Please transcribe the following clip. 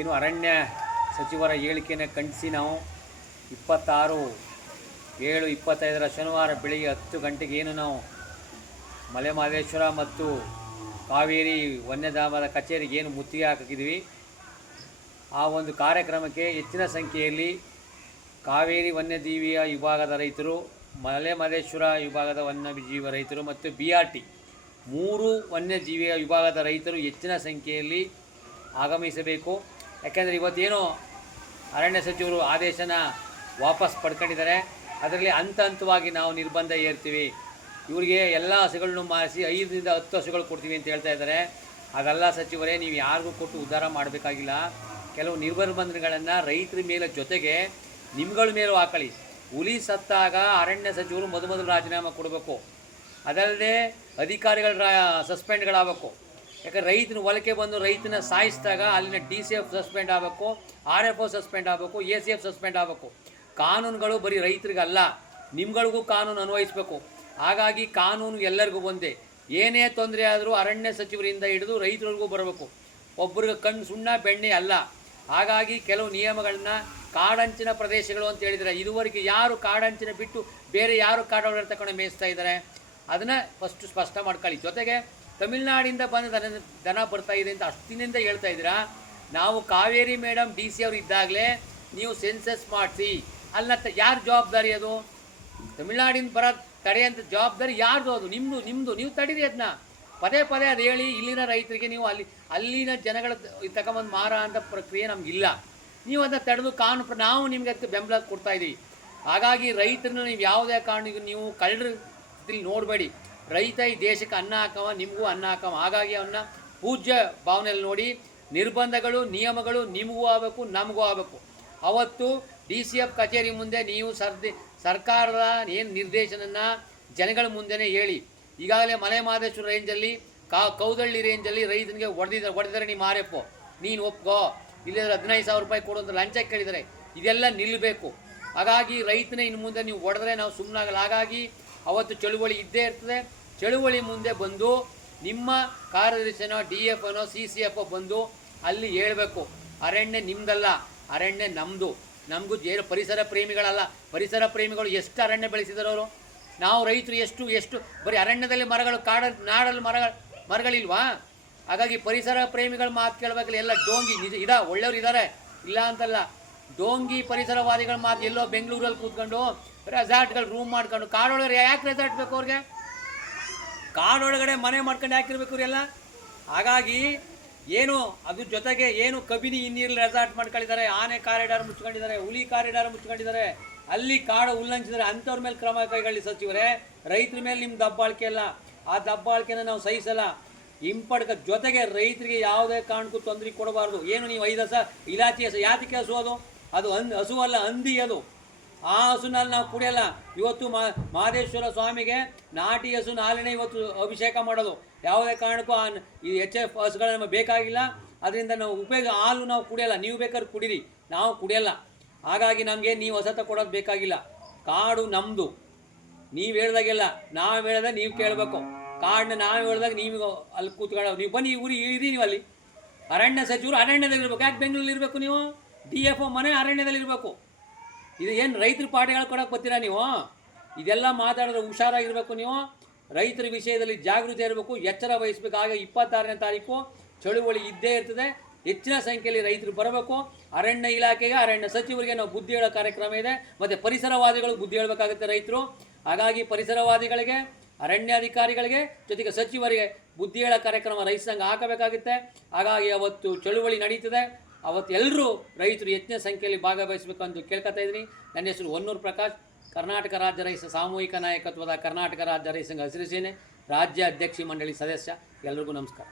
ಏನು ಅರಣ್ಯ ಸಚಿವರ ಹೇಳಿಕೆಯನ್ನು ಖಂಡಿಸಿ ನಾವು ಇಪ್ಪತ್ತಾರು, ಏಳು, ಇಪ್ಪತ್ತೈದರ ಶನಿವಾರ ಬೆಳಿಗ್ಗೆ ಹತ್ತು ಗಂಟೆಗೆ ಏನು ನಾವು ಮಲೆಮಹದೇಶ್ವರ ಮತ್ತು ಕಾವೇರಿ ವನ್ಯಧಾಮದ ಕಚೇರಿಗೆ ಏನು ಮುತ್ತಿಗೆ ಹಾಕಿದ್ವಿ ಆ ಒಂದು ಕಾರ್ಯಕ್ರಮಕ್ಕೆ ಹೆಚ್ಚಿನ ಸಂಖ್ಯೆಯಲ್ಲಿ ಕಾವೇರಿ ವನ್ಯಜೀವಿಯ ವಿಭಾಗದ ರೈತರು ಮಲೆಮಹದೇಶ್ವರ ವಿಭಾಗದ ವನ್ಯಜೀವಿ ರೈತರು ಮತ್ತು ಬಿ ಆರ್ ಟಿ ಮೂರು ವನ್ಯಜೀವಿಯ ವಿಭಾಗದ ರೈತರು ಹೆಚ್ಚಿನ ಸಂಖ್ಯೆಯಲ್ಲಿ ಆಗಮಿಸಬೇಕು. ಯಾಕೆಂದರೆ ಇವತ್ತೇನು ಅರಣ್ಯ ಸಚಿವರು ಆದೇಶನ ವಾಪಸ್ ಪಡ್ಕೊಂಡಿದ್ದಾರೆ. ಅದರಲ್ಲಿ ಹಂತ ಹಂತವಾಗಿ ನಾವು ನಿರ್ಬಂಧ ಏರ್ತೀವಿ. ಇವರಿಗೆ ಎಲ್ಲ ಹಸುಗಳನ್ನು ಮಾರಿಸಿ ಐದರಿಂದ ಹತ್ತು ಹಸುಗಳು ಕೊಡ್ತೀವಿ ಅಂತ ಹೇಳ್ತಾ ಇದ್ದಾರೆ. ಅದೆಲ್ಲ ಸಚಿವರೇ, ನೀವು ಯಾರಿಗೂ ಕೊಟ್ಟು ಉದ್ಧಾರ ಮಾಡಬೇಕಾಗಿಲ್ಲ. ಕೆಲವು ನಿರ್ಬಂಧಗಳನ್ನು ರೈತರ ಮೇಲೆ ಜೊತೆಗೆ ನಿಮ್ಗಳ ಮೇಲೂ ಹಾಕಳಿ ಹುಲಿ ಸತ್ತಾಗ ಅರಣ್ಯ ಸಚಿವರು ಮೊದಲು ಮೊದಲು ರಾಜೀನಾಮೆ ಕೊಡಬೇಕು. ಅದಲ್ಲದೆ ಅಧಿಕಾರಿಗಳ ರಾ, ಸಸ್ಪೆಂಡ್ಗಳಾಗಬೇಕು. ಯಾಕಂದ್ರೆ ರೈತನ ಹೊಲಕ್ಕೆ ಬಂದು ರೈತನ ಸಾಯಿಸಿದಾಗ ಅಲ್ಲಿನ ಡಿ ಸಿ ಎಫ್ ಸಸ್ಪೆಂಡ್ ಆಗಬೇಕು, ಆರ್ ಎಫ್ ಒ ಸಸ್ಪೆಂಡ್ ಆಗಬೇಕು, ಎ ಸಿ ಎಫ್ ಸಸ್ಪೆಂಡ್ ಆಗಬೇಕು. ಕಾನೂನುಗಳು ಬರೀ ರೈತರಿಗಲ್ಲ, ನಿಮ್ಗಳಿಗೂ ಕಾನೂನು ಅನ್ವಯಿಸಬೇಕು. ಹಾಗಾಗಿ ಕಾನೂನು ಎಲ್ಲರಿಗೂ ಒಂದೇ. ಏನೇ ತೊಂದರೆ ಆದರೂ ಅರಣ್ಯ ಸಚಿವರಿಂದ ಹಿಡಿದು ರೈತರಿಗೂ ಬರಬೇಕು. ಒಬ್ಬರಿಗೆ ಕಣ್ಣು ಸುಣ್ಣ, ಬೆಣ್ಣೆ ಅಲ್ಲ. ಹಾಗಾಗಿ ಕೆಲವು ನಿಯಮಗಳನ್ನ ಕಾಡಂಚಿನ ಪ್ರದೇಶಗಳು ಅಂತ ಹೇಳಿದರೆ, ಇದುವರೆಗೆ ಯಾರು ಕಾಡಂಚಿನ ಬಿಟ್ಟು ಬೇರೆ ಯಾರು ಕಾಡೊಳಗೆ ತಗೊಂಡು ಮೇಯಿಸ್ತಾ ಇದ್ದಾರೆ, ಅದನ್ನು ಫಸ್ಟ್ ಸ್ಪಷ್ಟ ಮಾಡ್ಕೊಳ್ಳಿ. ಜೊತೆಗೆ ತಮಿಳ್ನಾಡಿಂದ ಬಂದ ದನ ದನ ಬರ್ತಾ ಇದೆ ಅಂತ ಅಷ್ಟಿನಿಂದ ಹೇಳ್ತಾ ಇದ್ದೀರಾ? ನಾವು ಕಾವೇರಿ ಮೇಡಮ್ ಡಿ ಸಿ ಅವರು ಇದ್ದಾಗಲೇ ನೀವು ಸೆನ್ಸಸ್ ಮಾಡಿಸಿ. ಅಲ್ಲ ಯಾರು ಜವಾಬ್ದಾರಿ ಅದು? ತಮಿಳ್ನಾಡಿಂದ ಬರೋ ತಡೆಯಂಥ ಜವಾಬ್ದಾರಿ ಯಾರ್ದು ಅದು? ನಿಮ್ಮದು ನಿಮ್ಮದು ನೀವು ತಡೀರಿ ಅದನ್ನ ಪದೇ ಪದೇ ಅದು ಹೇಳಿ, ಇಲ್ಲಿನ ರೈತರಿಗೆ ನೀವು ಅಲ್ಲಿ, ಅಲ್ಲಿನ ಜನಗಳ ತಗೊಂಬಂದು ಮಾರ ಅಂತ ಪ್ರಕ್ರಿಯೆ ನಮಗಿಲ್ಲ. ನೀವು ಅದನ್ನ ತಡೆದು ಕಾನೂನು ನಾವು ನಿಮಗೆ ಅದಕ್ಕೆ ಬೆಂಬಲ ಕೊಡ್ತಾ ಇದ್ದೀವಿ ಹಾಗಾಗಿ ರೈತರನ್ನ ನೀವು ಯಾವುದೇ ಕಾರಣಕ್ಕೂ ನೀವು ಕಳ್ಳರ ನೋಡಬೇಡಿ. ರೈತ ಈ ದೇಶಕ್ಕೆ ಅನ್ನ ಹಾಕವ, ನಿಮಗೂ ಅನ್ನ ಹಾಕವ. ಹಾಗಾಗಿ ಅವನ್ನ ಪೂಜ್ಯ ಭಾವನೆಯಲ್ಲಿ ನೋಡಿ, ನಿರ್ಬಂಧಗಳು, ನಿಯಮಗಳು ನಿಮಗೂ ಆಗಬೇಕು, ನಮಗೂ ಆಗಬೇಕು. ಅವತ್ತು ಡಿ ಸಿ ಎಫ್ ಕಚೇರಿ ಮುಂದೆ ನೀವು ಸರ್ದಿ, ಸರ್ಕಾರದ ಏನು ನಿರ್ದೇಶನನ ಜನಗಳ ಮುಂದೆನೇ ಹೇಳಿ. ಈಗಾಗಲೇ ಮಲೆ ಮಹದೇಶ್ವರ ರೇಂಜಲ್ಲಿ, ಕಾ, ಕೌದಳ್ಳಿ ರೇಂಜಲ್ಲಿ ರೈತನಿಗೆ ಹೊಡೆದಿದ್ದ ಹೊಡೆದರೆ ನೀ ಮಾರೆಪ್ಪೋ. ನೀನು ಒಪ್ಕೋ. ಇಲ್ಲದ್ರೆ ಹದಿನೈದು ಸಾವಿರ ರೂಪಾಯಿ ಅಂತ ಲಂಚ ಕೇಳಿದರೆ ಇದೆಲ್ಲ ನಿಲ್ಲಬೇಕು. ಹಾಗಾಗಿ ರೈತನ ಇನ್ನು ಮುಂದೆ ನೀವು ಹೊಡೆದ್ರೆ ನಾವು ಸುಮ್ಮನಾಗಲ್ಲ ಹಾಗಾಗಿ ಅವತ್ತು ಚಳುವಳಿ ಇದ್ದೇ ಇರ್ತದೆ. ಚಳುವಳಿ ಮುಂದೆ ಬಂದು ನಿಮ್ಮ ಕಾರ್ಯದರ್ಶಿನೋ, ಡಿ ಎಫ್ ಅನ್ನೋ, ಸಿ ಸಿ ಎಫ್ ಬಂದು ಅಲ್ಲಿ ಹೇಳಬೇಕು. ಅರಣ್ಯ ನಿಮ್ದಲ್ಲ, ಅರಣ್ಯ ನಮ್ಮದು ನಮಗೂ ಏನು ಪರಿಸರ ಪ್ರೇಮಿಗಳಲ್ಲ. ಪರಿಸರ ಪ್ರೇಮಿಗಳು ಎಷ್ಟು ಅರಣ್ಯ ಬೆಳೆಸಿದರು ಅವರು? ನಾವು ರೈತರು ಎಷ್ಟು ಎಷ್ಟು? ಬರೀ ಅರಣ್ಯದಲ್ಲಿ ಮರಗಳು, ಕಾಡ ನಾಡಲ್ಲಿ ಮರಗಳು, ಮರಗಳಿಲ್ವಾ? ಹಾಗಾಗಿ ಪರಿಸರ ಪ್ರೇಮಿಗಳ ಮಾತು ಕೇಳಬೇಕಲ್ಲ, ಎಲ್ಲ ಡೋಂಗಿ, ನಿಜ, ಇದ, ಒಳ್ಳೆಯವ್ರು ಇದ್ದಾರೆ ಇಲ್ಲ ಅಂತಲ್ಲ, ಡೋಂಗಿ ಪರಿಸರವಾದಿಗಳ ಮಾತು ಎಲ್ಲೋ ಬೆಂಗಳೂರಲ್ಲಿ ಕೂತ್ಕೊಂಡು ರೆಸಾರ್ಟ್ಗಳು ರೂಮ್ ಮಾಡ್ಕೊಂಡು ಕಾಡೊಳಗಡೆ ಯಾಕೆ ರೆಸಾರ್ಟ್ ಬೇಕು ಅವ್ರಿಗೆ? ಕಾಡೊಳಗಡೆ ಮನೆ ಮಾಡ್ಕೊಂಡು ಯಾಕಿರ್ಬೇಕು ಇವರೆಲ್ಲ ಹಾಗಾಗಿ ಏನು, ಅದ್ರ ಜೊತೆಗೆ ಏನು ಕಬಿನಿ ಇನ್ನೀರಲ್ಲಿ ರೆಸಾರ್ಟ್ ಮಾಡ್ಕೊಂಡಿದ್ದಾರೆ, ಆನೆ ಕಾರಿಡಾರ್ ಮುಚ್ಕೊಂಡಿದ್ದಾರೆ, ಹುಲಿ ಕಾರಿಡಾರ್ ಮುಚ್ಕೊಂಡಿದ್ದಾರೆ, ಅಲ್ಲಿ ಕಾಡು ಉಲ್ಲಂಘಿಸಿದರೆ ಅಂಥವ್ರ ಮೇಲೆ ಕ್ರಮ ಕೈಗೊಳ್ಳಿ ಸಚಿವರೇ. ರೈತರ ಮೇಲೆ ನಿಮ್ಮ ದಬ್ಬಾಳಿಕೆ ಅಲ್ಲ. ಆ ದಬ್ಬಾಳಿಕೆನ ನಾವು ಸಹಿಸಲ್ಲ. ಹಿಂಪಡ್ಕ ಜೊತೆಗೆ ರೈತರಿಗೆ ಯಾವುದೇ ಕಾರಣಕ್ಕೂ ತೊಂದರೆ ಕೊಡಬಾರ್ದು. ಏನು ನೀವು ಐದು ಹಸ ಇಲಾಖೆ ಹಸ ಯಾತಕ್ಕೆ ಹಸು ಅದು ಅದು ಹಂದಿ ಹಸು ಅಲ್ಲ, ಹಂದಿ ಅದು. ಆ ಹಸುನಲ್ಲಿ ನಾವು ಕುಡಿಯಲ್ಲ. ಇವತ್ತು ಮಹದೇಶ್ವರ ಸ್ವಾಮಿಗೆ ನಾಟಿ ಹಸು ನಾಲಿನ ಇವತ್ತು ಅಭಿಷೇಕ ಮಾಡೋದು. ಯಾವುದೇ ಕಾರಣಕ್ಕೂ ಆ ಈ ಎಚ್ ಎಫ್ ಹಸುಗಳು ನಮಗೆ ಬೇಕಾಗಿಲ್ಲ. ಅದರಿಂದ ನಾವು ಉಪಯೋಗ, ಹಾಲು ನಾವು ಕುಡಿಯಲ್ಲ. ನೀವು ಬೇಕಾದ್ರೆ ಕುಡೀರಿ. ನಾವು ಕುಡಿಯಲ್ಲ. ಹಾಗಾಗಿ ನಮಗೆ ನೀವು ಹೊಸತ ಕೊಡೋದು ಬೇಕಾಗಿಲ್ಲ. ಕಾಡು ನಮ್ಮದು ನೀವು ಹೇಳ್ದಾಗೆಲ್ಲ, ನಾವು ಹೇಳ್ದಾಗ ನೀವು ಕೇಳಬೇಕು. ಕಾಡನ್ನ ನಾವು ಹೇಳ್ದಾಗ ನೀವು ಅಲ್ಲಿ ಕೂತ್ಕೊಳ್ಳೋ, ನೀವು ಬನ್ನಿ ಊರಿ ಇರಿ ನೀವು ಅಲ್ಲಿ. ಅರಣ್ಯ ಸಚಿವರು ಅರಣ್ಯದಲ್ಲಿ ಇರಬೇಕು ಯಾಕೆ ಬೆಂಗಳೂರಲ್ಲಿ ಇರಬೇಕು ನೀವು? ಡಿ ಎಫ್ ಒ ಮನೆ ಅರಣ್ಯದಲ್ಲಿ ಇರಬೇಕು ಇದು ಏನು ರೈತರ ಪಾಠ ಹೇಳ್ಕೊಡಕ್ಕೆ ಬರ್ತೀರಾ ನೀವು? ಇದೆಲ್ಲ ಮಾತಾಡಿದ್ರೆ ಹುಷಾರಾಗಿರ್ಬೇಕು ನೀವು. ರೈತರ ವಿಷಯದಲ್ಲಿ ಜಾಗೃತಿ ಇರಬೇಕು, ಎಚ್ಚರ ವಹಿಸಬೇಕು. ಆಗ ಇಪ್ಪತ್ತಾರನೇ ತಾರೀಕು ಚಳುವಳಿ ಇದ್ದೇ ಇರ್ತದೆ. ಹೆಚ್ಚಿನ ಸಂಖ್ಯೆಯಲ್ಲಿ ರೈತರು ಬರಬೇಕು. ಅರಣ್ಯ ಇಲಾಖೆಗೆ, ಅರಣ್ಯ ಸಚಿವರಿಗೆ ನಾವು ಬುದ್ಧಿ ಹೇಳೋ ಕಾರ್ಯಕ್ರಮ ಇದೆ. ಮತ್ತು ಪರಿಸರವಾದಿಗಳು ಬುದ್ಧಿ ಹೇಳಬೇಕಾಗುತ್ತೆ ರೈತರು. ಹಾಗಾಗಿ ಪರಿಸರವಾದಿಗಳಿಗೆ, ಅರಣ್ಯಾಧಿಕಾರಿಗಳಿಗೆ, ಜೊತೆಗೆ ಸಚಿವರಿಗೆ ಬುದ್ಧಿ ಹೇಳೋ ಕಾರ್ಯಕ್ರಮ ರೈತ ಸಂಘ ಹಾಕಬೇಕಾಗುತ್ತೆ. ಹಾಗಾಗಿ ಅವತ್ತು ಚಳುವಳಿ ನಡೀತದೆ. ಅವತ್ತು ಎಲ್ಲರೂ ರೈತರು ಹೆಚ್ಚಿನ ಸಂಖ್ಯೆಯಲ್ಲಿ ಭಾಗವಹಿಸಬೇಕು ಅಂತ ಕೇಳ್ಕೊತಾ ಇದ್ದೀನಿ. ನನ್ನ ಹೆಸರು ಹೊನ್ನೂರು ಪ್ರಕಾಶ್. ಕರ್ನಾಟಕ ರಾಜ್ಯ ರೈತ ಸಾಮೂಹಿಕ ನಾಯಕತ್ವದ ಕರ್ನಾಟಕ ರಾಜ್ಯ ರೈತ ಸಂಘ ಹಸಿರು ರಾಜ್ಯ ಅಧ್ಯಕ್ಷಿ ಮಂಡಳಿ ಸದಸ್ಯ. ಎಲ್ರಿಗೂ ನಮಸ್ಕಾರ.